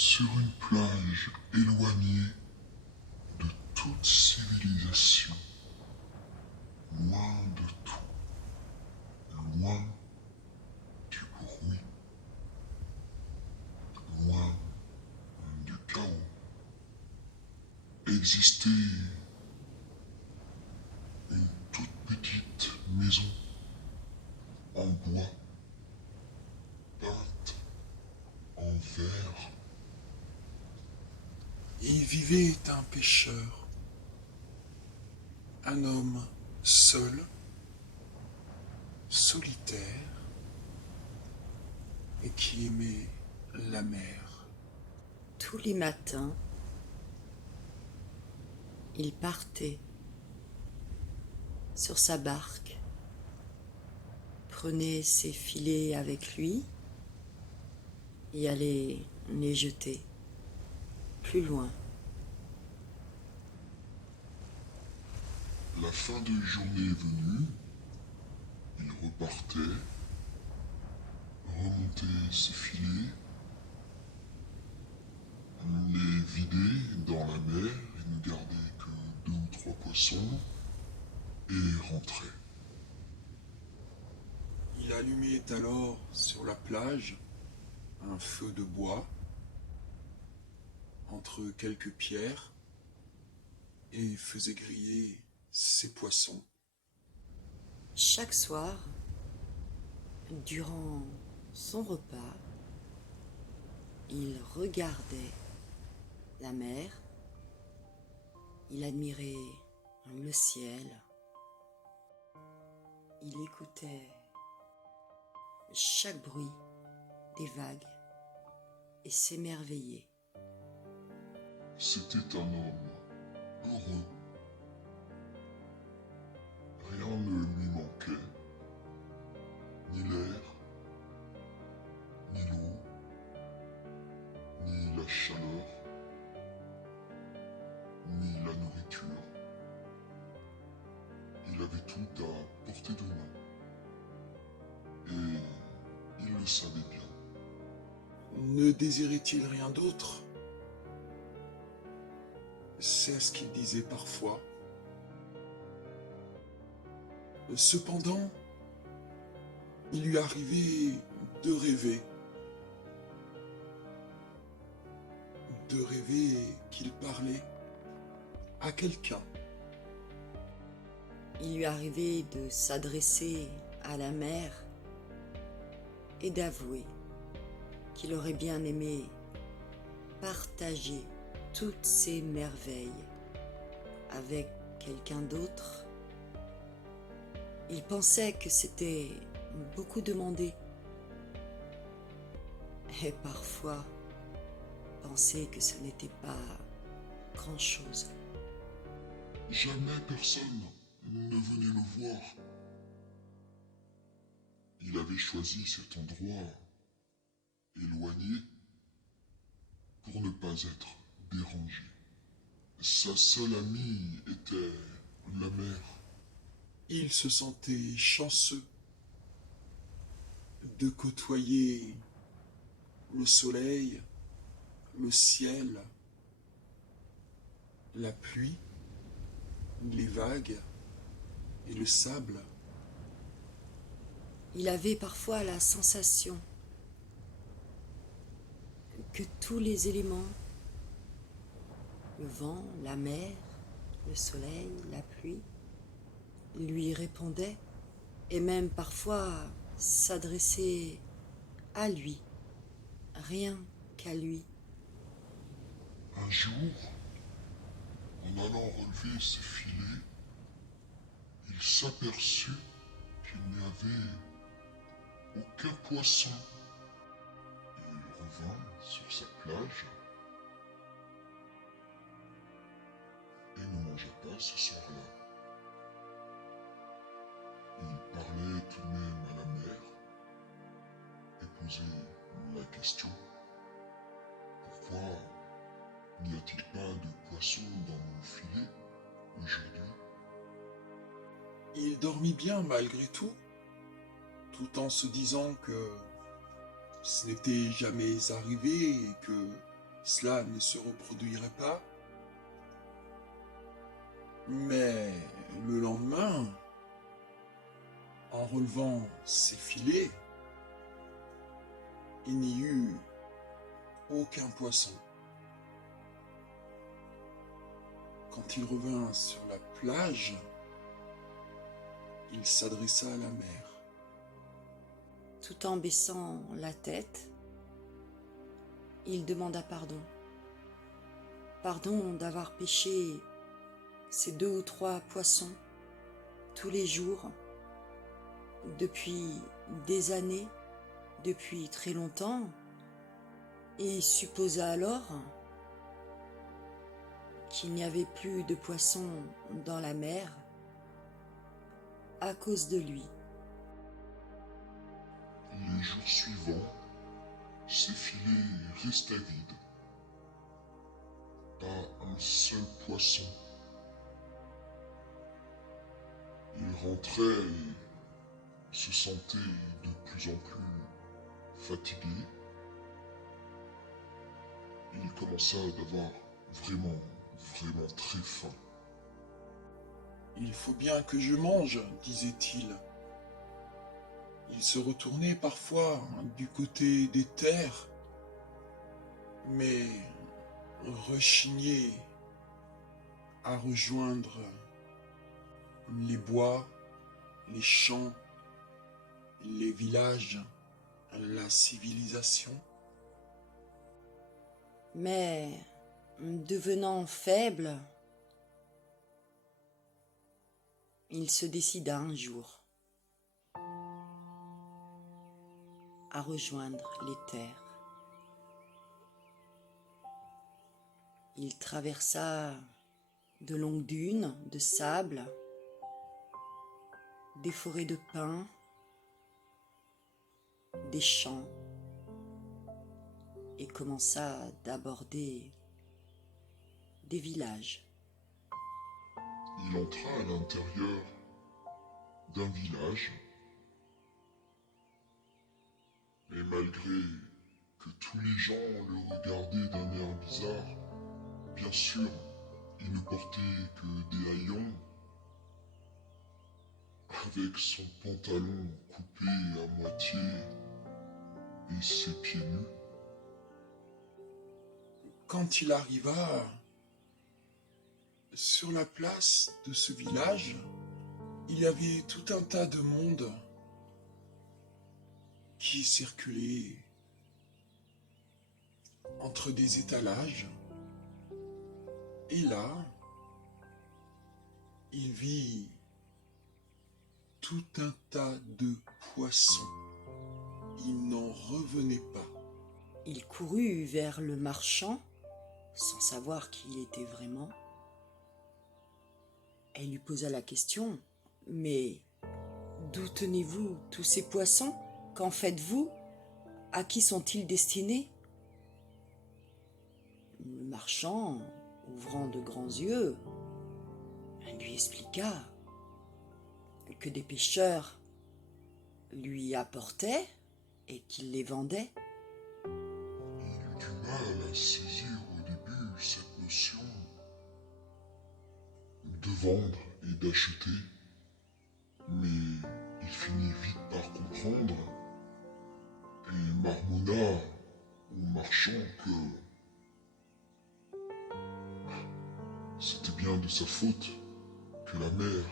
sur une plage éloignée de toute civilisation, loin de tout, loin du bruit, loin du chaos, existait une toute petite maison en bois, peinte en verre. Y vivait un pêcheur, un homme seul, solitaire, et qui aimait la mer. Tous les matins, il partait sur sa barque, prenait ses filets avec lui et allait les jeter plus loin. La fin de journée venue, il repartait, remontait ses filets, les vidait dans la mer, il ne gardait que 2 ou 3 poissons, et rentrait. Il allumait alors sur la plage un feu de bois entre quelques pierres et faisait griller ses poissons. Chaque soir, durant son repas, il regardait la mer, il admirait le ciel, il écoutait chaque bruit des vagues et s'émerveillait. C'était un homme heureux. Rien ne lui manquait, ni l'air, ni l'eau, ni la chaleur, ni la nourriture. Il avait tout à portée de main. Et il le savait bien. Ne désirait-il rien d'autre? C'est ce qu'il disait parfois. Cependant, il lui arrivait de rêver. De rêver qu'il parlait à quelqu'un. Il lui arrivait de s'adresser à la mer et d'avouer qu'il aurait bien aimé partager toutes ces merveilles avec quelqu'un d'autre. Il pensait que c'était beaucoup demandé et parfois pensait que ce n'était pas grand-chose. Jamais personne ne venait le voir. Il avait choisi cet endroit éloigné pour ne pas être dérangé. Sa seule amie était la mer. Il se sentait chanceux de côtoyer le soleil, le ciel, la pluie, les vagues et le sable. Il avait parfois la sensation que tous les éléments, le vent, la mer, le soleil, la pluie, lui répondaient et même parfois s'adressaient à lui, rien qu'à lui. Un jour, en allant relever ses filets, il s'aperçut qu'il n'y avait aucun poisson. Il revint sur sa plage et ne mangea pas ce soir-là. Il parlait tout de même à la mer et posait la question: pourquoi n'y a-t-il pas de poisson dans mon filet aujourd'hui? Il dormit bien malgré tout, tout en se disant que ce n'était jamais arrivé et que cela ne se reproduirait pas. Mais le lendemain, en relevant ses filets, il n'y eut aucun poisson. Quand il revint sur la plage, il s'adressa à la mer. Tout en baissant la tête, il demanda pardon. Pardon d'avoir pêché ces 2 ou 3 poissons tous les jours, depuis des années, depuis très longtemps, et supposa alors qu'il n'y avait plus de poissons dans la mer à cause de lui. Les jours suivants, ses filets restaient vides. Pas un seul poisson. Il rentrait et se sentait de plus en plus fatigué. Il commença d'avoir vraiment très faim. Il faut bien que je mange, disait-il. Il se retournait parfois du côté des terres, mais rechignait à rejoindre les bois, les champs, les villages, la civilisation. Mais, devenant faible, il se décida un jour à rejoindre les terres. Il traversa de longues dunes de sable, des forêts de pins, des champs, et commença d'aborder des villages. Il entra à l'intérieur d'un village, et malgré que tous les gens le regardaient d'un air bizarre, bien sûr, il ne portait que des haillons, avec son pantalon coupé à moitié et ses pieds nus. Quand il arriva sur la place de ce village, il y avait tout un tas de monde qui circulait entre des étalages. Et là, il vit tout un tas de poissons. Il n'en revenait pas. Il courut vers le marchand, sans savoir qui il était vraiment. Elle lui posa la question, « Mais d'où tenez-vous tous ces poissons? Qu'en faites-vous? À qui sont-ils destinés ?» Le marchand, ouvrant de grands yeux, lui expliqua que des pêcheurs lui apportaient et qu'il les vendait. Il eut du mal à saisir au début cette notion de vendre et d'acheter, mais il finit vite par comprendre et marmonna au marchand que c'était bien de sa faute que la mer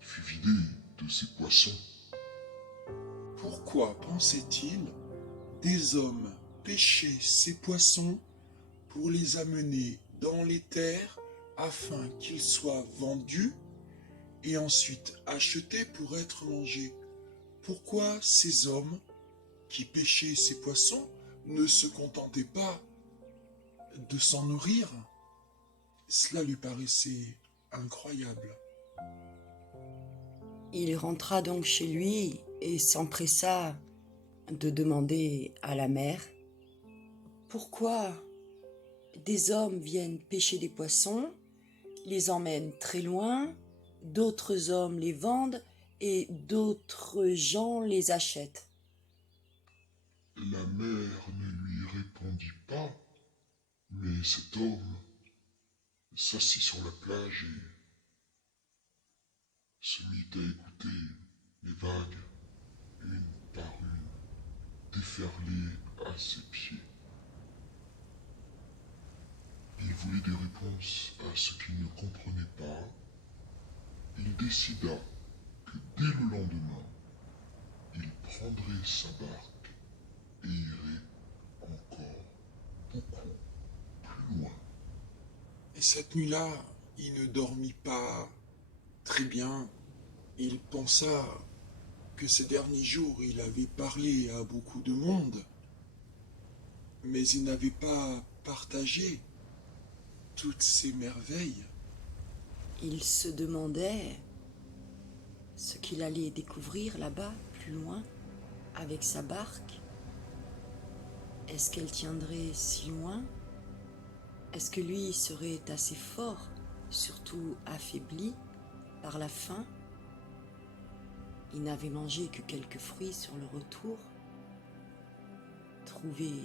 fut vidée de ses poissons. Pourquoi, pensait-il, des hommes pêchaient ces poissons pour les amener dans les terres afin qu'ils soient vendus et ensuite achetés pour être mangés? Pourquoi ces hommes qui pêchaient ces poissons ne se contentaient pas de s'en nourrir? Cela lui paraissait incroyable. Il rentra donc chez lui et s'empressa de demander à la mère pourquoi des hommes viennent pêcher des poissons, les emmènent très loin, d'autres hommes les vendent et d'autres gens les achètent. La mère ne lui répondit pas, Mais cet homme s'assit sur la plage et se mit à écouter les vagues, une par une, déferler à ses pieds. Il voulait des réponses à ce qu'il ne comprenait pas. Il décida que dès le lendemain, il prendrait sa barque et irait encore beaucoup plus loin. Et cette nuit-là, il ne dormit pas très bien. Il pensa que ces derniers jours, il avait parlé à beaucoup de monde, mais il n'avait pas partagé toutes ces merveilles. Il se demandait ce qu'il allait découvrir là-bas, plus loin, avec sa barque. Est-ce qu'elle tiendrait si loin? Est-ce que lui serait assez fort, surtout affaibli par la faim? Il n'avait mangé que quelques fruits sur le retour, trouvés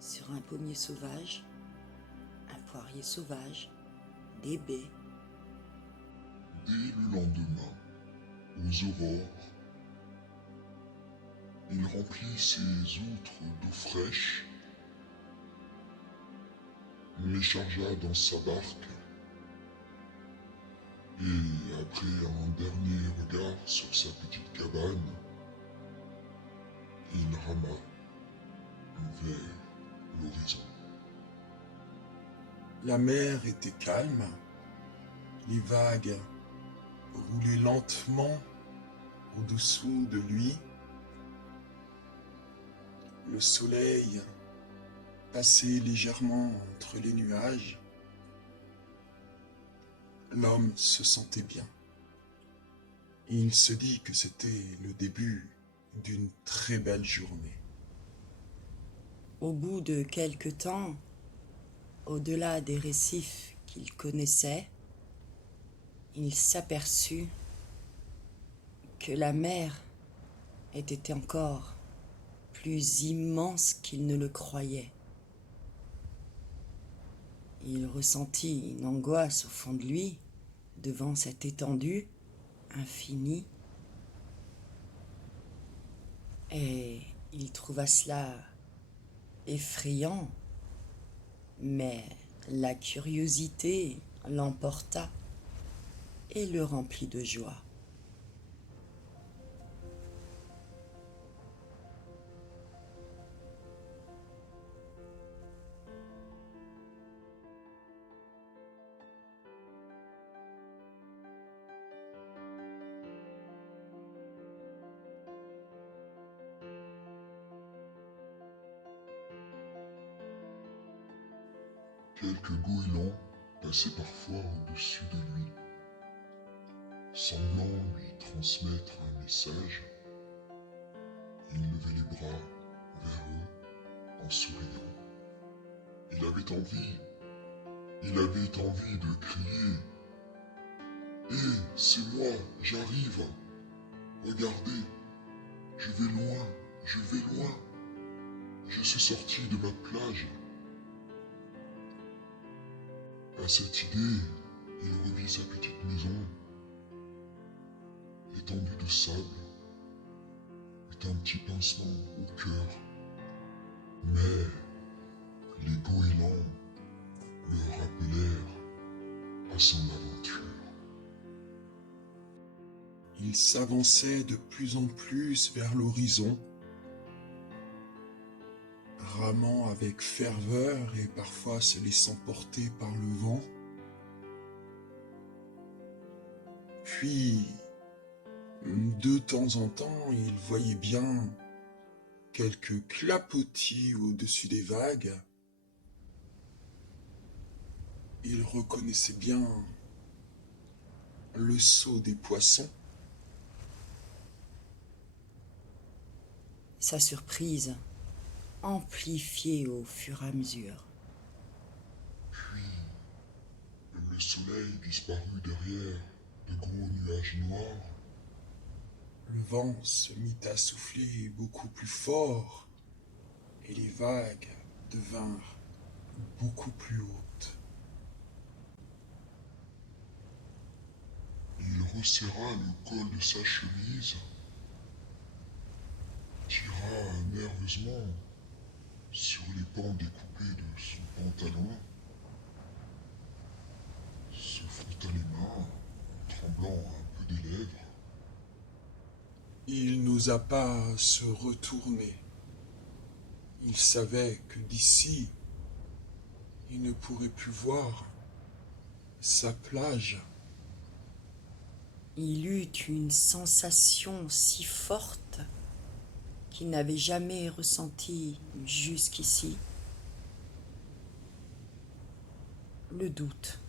sur un pommier sauvage, un poirier sauvage, des baies. Dès le lendemain, aux aurores, il remplit ses outres d'eau fraîche, les chargea dans sa barque, et après un dernier regard sur sa petite cabane, il rama vers l'horizon. La mer était calme, les vagues roulaient lentement au-dessous de lui. Le soleil passait légèrement entre les nuages. L'homme se sentait bien. Et il se dit que c'était le début d'une très belle journée. Au bout de quelque temps, au-delà des récifs qu'il connaissait, il s'aperçut que la mer était encore plus immense qu'il ne le croyait. Il ressentit une angoisse au fond de lui devant cette étendue infinie et il trouva cela effrayant, mais la curiosité l'emporta et le remplit de joie. Quelques goélands passaient parfois au-dessus de lui, semblant lui transmettre un message. Il levait les bras vers eux en souriant. Il avait envie de crier « Hé, c'est moi, j'arrive! Regardez, je vais loin, je vais loin! Je suis sorti de ma plage! » À cette idée, il revit sa petite maison, l'étendue de sable, et un petit pincement au cœur. Mais les goélands le rappelèrent à son aventure. Il s'avançait de plus en plus vers l'horizon, ramant avec ferveur et parfois se laissant porter par le vent. Puis, de temps en temps, il voyait bien quelques clapotis au-dessus des vagues. Il reconnaissait bien le saut des poissons. Sa surprise amplifiée au fur et à mesure. Puis, le soleil disparut derrière de gros nuages noirs. Le vent se mit à souffler beaucoup plus fort et les vagues devinrent beaucoup plus hautes. Il resserra le col de sa chemise, tira nerveusement sur les pans découpés de son pantalon, se frotta les mains, tremblant un peu des lèvres. Il n'osa pas se retourner. Il savait que d'ici, il ne pourrait plus voir sa plage. Il eut une sensation si forte qu'il n'avait jamais ressentie jusqu'ici. Le doute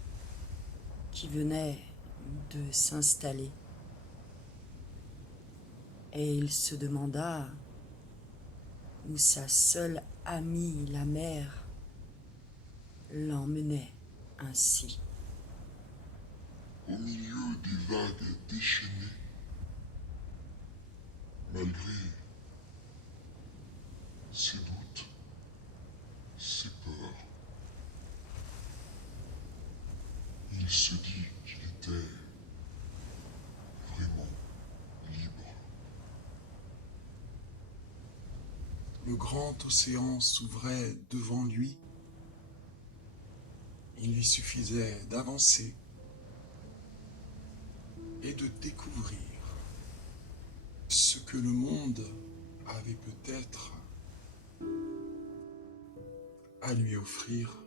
qui venait de s'installer. Et il se demanda où sa seule amie, la mer, l'emmenait ainsi. Au milieu des vagues déchaînées, malgré ses doutes, ses peurs, il se dit qu'il était vraiment libre. Le grand océan s'ouvrait devant lui. Il lui suffisait d'avancer et de découvrir ce que le monde avait peut-être à lui offrir.